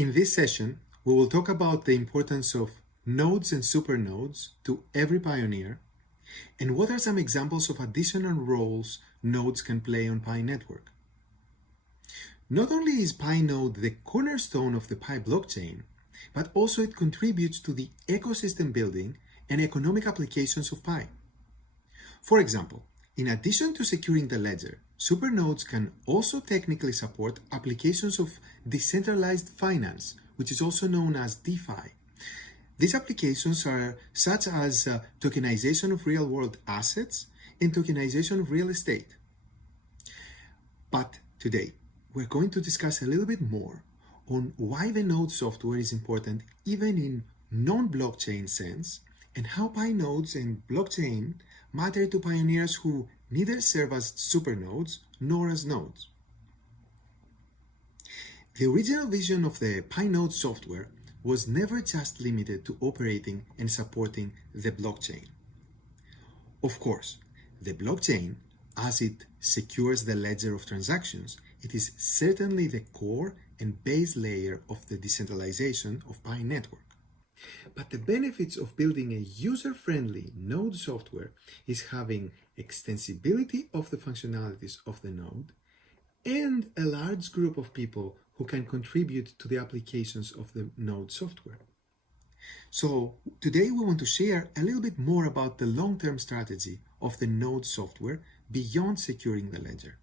In this session, we will talk about the importance of nodes and supernodes to every pioneer, and what are some examples of additional roles nodes can play on Pi network. Not only is Pi node the cornerstone of the Pi blockchain, but also it contributes to the ecosystem building and economic applications of Pi. For example, in addition to securing the ledger, supernodes can also technically support applications of decentralized finance, which is also known as DeFi. These applications are such as tokenization of real-world assets and tokenization of real estate. But today, we're going to discuss a little bit more on why the node software is important even in non-blockchain sense, and how Pi nodes and blockchain matter to pioneers who neither serve as supernodes nor as nodes. The original vision of the Pi node software was never just limited to operating and supporting the blockchain. Of course, the blockchain, as it secures the ledger of transactions, it is certainly the core and base layer of the decentralization of Pi network. But the benefits of building a user-friendly node software is having extensibility of the functionalities of the node and a large group of people who can contribute to the applications of the node software. So today we want to share a little bit more about the long-term strategy of the node software beyond securing the ledger.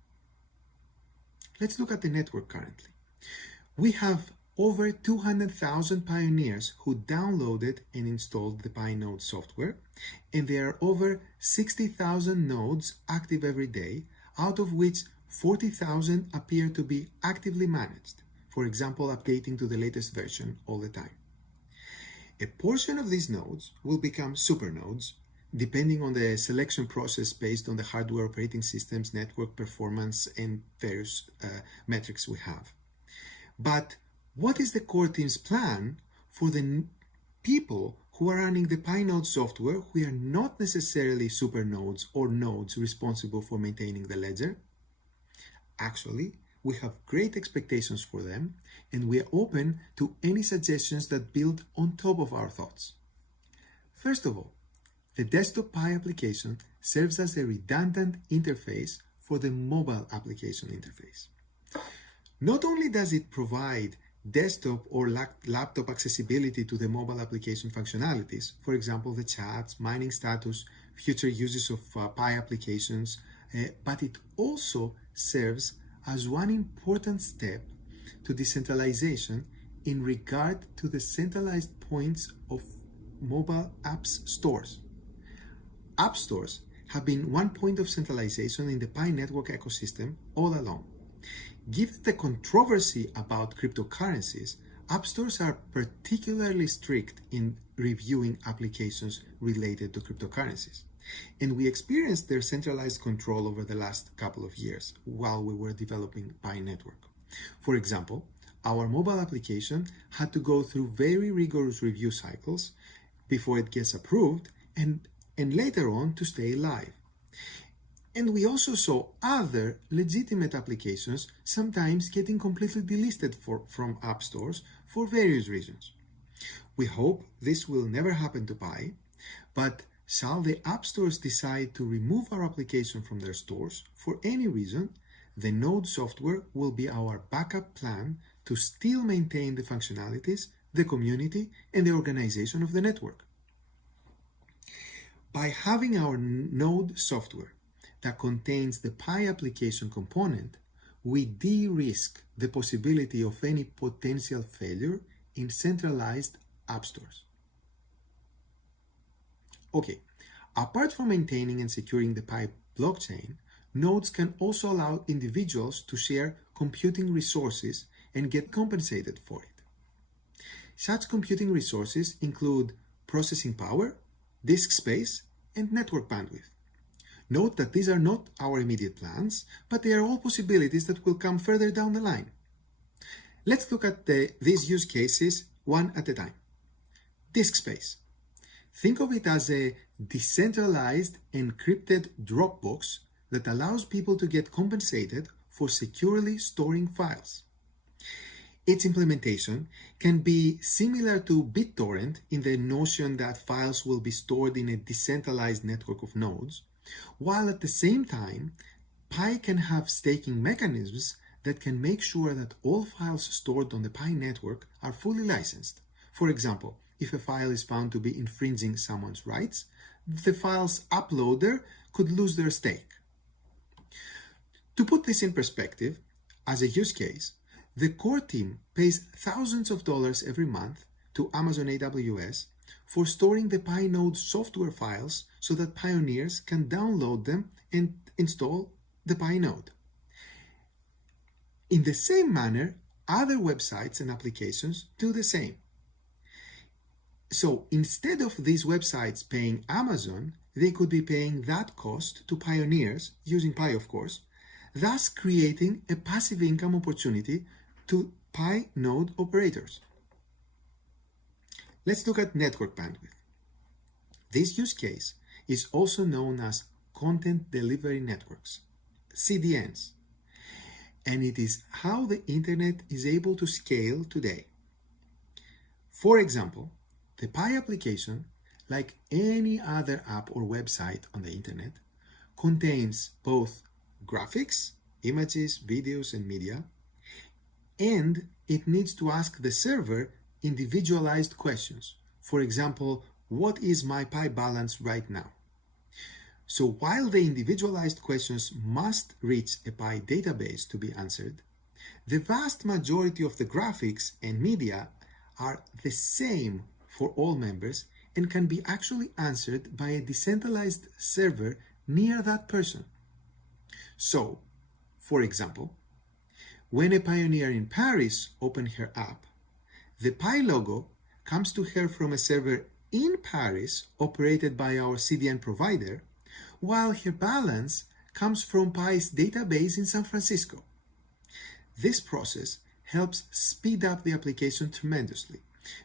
Let's look at the network currently. We have over 200,000 pioneers who downloaded and installed the Pi node software, and there are over 60,000 nodes active every day, out of which 40,000 appear to be actively managed, for example, updating to the latest version all the time. A portion of these nodes will become supernodes, depending on the selection process based on the hardware operating systems, network performance, and various metrics we have. But what is the core team's plan for the people who are running the Pi node software who are not necessarily supernodes or nodes responsible for maintaining the ledger? Actually, we have great expectations for them, and we are open to any suggestions that build on top of our thoughts. First of all, the desktop Pi application serves as a redundant interface for the mobile application interface. Not only does it provide desktop or laptop accessibility to the mobile application functionalities, for example, the chats, mining status, future uses of Pi applications, but it also serves as one important step to decentralization in regard to the centralized points of mobile apps stores. App stores have been one point of centralization in the Pi network ecosystem all along. Given the controversy about cryptocurrencies, app stores are particularly strict in reviewing applications related to cryptocurrencies. And we experienced their centralized control over the last couple of years while we were developing Pi network. For example, our mobile application had to go through very rigorous review cycles before it gets approved and later on to stay live. And we also saw other legitimate applications sometimes getting completely delisted from app stores for various reasons. We hope this will never happen to Pi, but shall the app stores decide to remove our application from their stores for any reason, the node software will be our backup plan to still maintain the functionalities, the community, and the organization of the network. By having our node software that contains the Pi application component, we de-risk the possibility of any potential failure in centralized app stores. Okay, apart from maintaining and securing the Pi blockchain, nodes can also allow individuals to share computing resources and get compensated for it. Such computing resources include processing power, disk space, and network bandwidth. Note that these are not our immediate plans, but they are all possibilities that will come further down the line. Let's look at these use cases one at a time. Disk space. Think of it as a decentralized encrypted Dropbox that allows people to get compensated for securely storing files. Its implementation can be similar to BitTorrent in the notion that files will be stored in a decentralized network of nodes, while at the same time, Pi can have staking mechanisms that can make sure that all files stored on the Pi network are fully licensed. For example, if a file is found to be infringing someone's rights, the file's uploader could lose their stake. To put this in perspective, as a use case, the core team pays thousands of dollars every month to Amazon AWS for storing the Pi node software files so that pioneers can download them and install the Pi node. In the same manner, other websites and applications do the same. So instead of these websites paying Amazon, they could be paying that cost to pioneers, using Pi of course, thus creating a passive income opportunity to Pi node operators. Let's look at network bandwidth. This use case is also known as Content Delivery Networks, CDNs, and it is how the internet is able to scale today. For example, the Pi application, like any other app or website on the internet, contains both graphics, images, videos, and media, and it needs to ask the server individualized questions. For example, what is my Pi balance right now? So while the individualized questions must reach a Pi database to be answered, the vast majority of the graphics and media are the same for all members and can be actually answered by a decentralized server near that person. So, for example, when a pioneer in Paris opens her app, the Pi logo comes to her from a server in Paris operated by our CDN provider, while her balance comes from Pi's database in San Francisco. This process helps speed up the application tremendously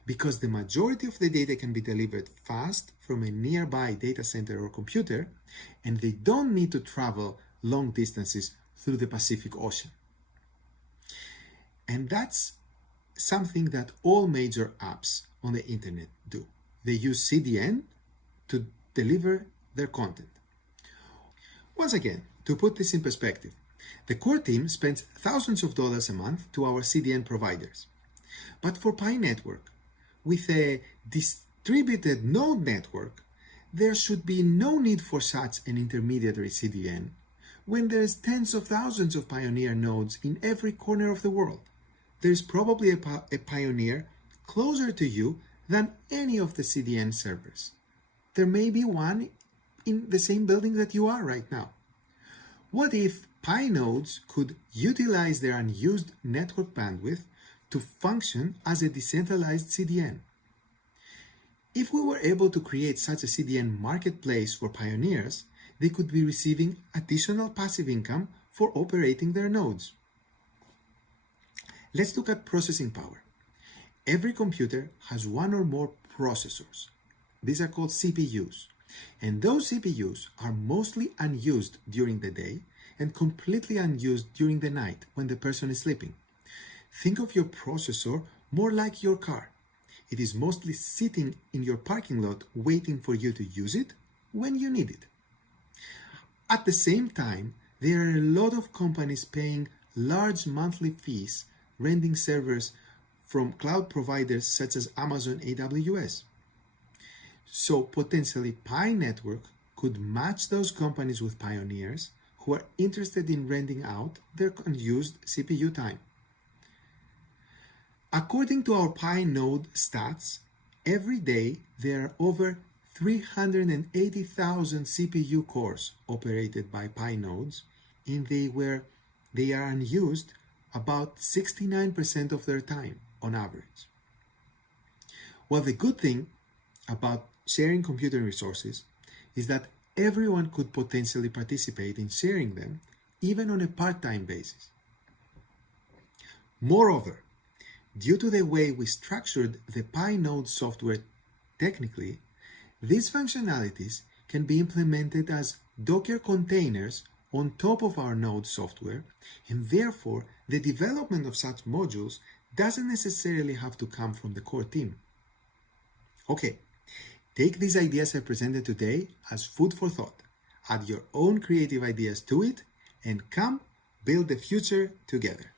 because the majority of the data can be delivered fast from a nearby data center or computer, and they don't need to travel long distances through the Pacific Ocean. And that's something that all major apps on the internet do. They use CDN to deliver their content. Once again, to put this in perspective, the core team spends thousands of dollars a month to our CDN providers. But for Pi network, with a distributed node network, there should be no need for such an intermediary CDN when there's tens of thousands of pioneer nodes in every corner of the world. There's probably a pioneer closer to you than any of the CDN servers. There may be one in the same building that you are right now. What if Pi nodes could utilize their unused network bandwidth to function as a decentralized CDN? If we were able to create such a CDN marketplace for pioneers, they could be receiving additional passive income for operating their nodes. Let's look at processing power. Every computer has one or more processors. These are called CPUs. And those CPUs are mostly unused during the day and completely unused during the night when the person is sleeping. Think of your processor more like your car. It is mostly sitting in your parking lot waiting for you to use it when you need it. At the same time, there are a lot of companies paying large monthly fees renting servers from cloud providers such as Amazon AWS. So potentially Pi network could match those companies with pioneers who are interested in renting out their unused CPU time. According to our Pi node stats, every day there are over 380,000 CPU cores operated by Pi nodes, and they are unused about 69% of their time on average. Well, the good thing about sharing computing resources is that everyone could potentially participate in sharing them, even on a part-time basis. Moreover, due to the way we structured the Pi node software technically, these functionalities can be implemented as Docker containers on top of our node software, and therefore the development of such modules doesn't necessarily have to come from the core team. Okay, take these ideas I presented today as food for thought. Add your own creative ideas to it, and come build the future together.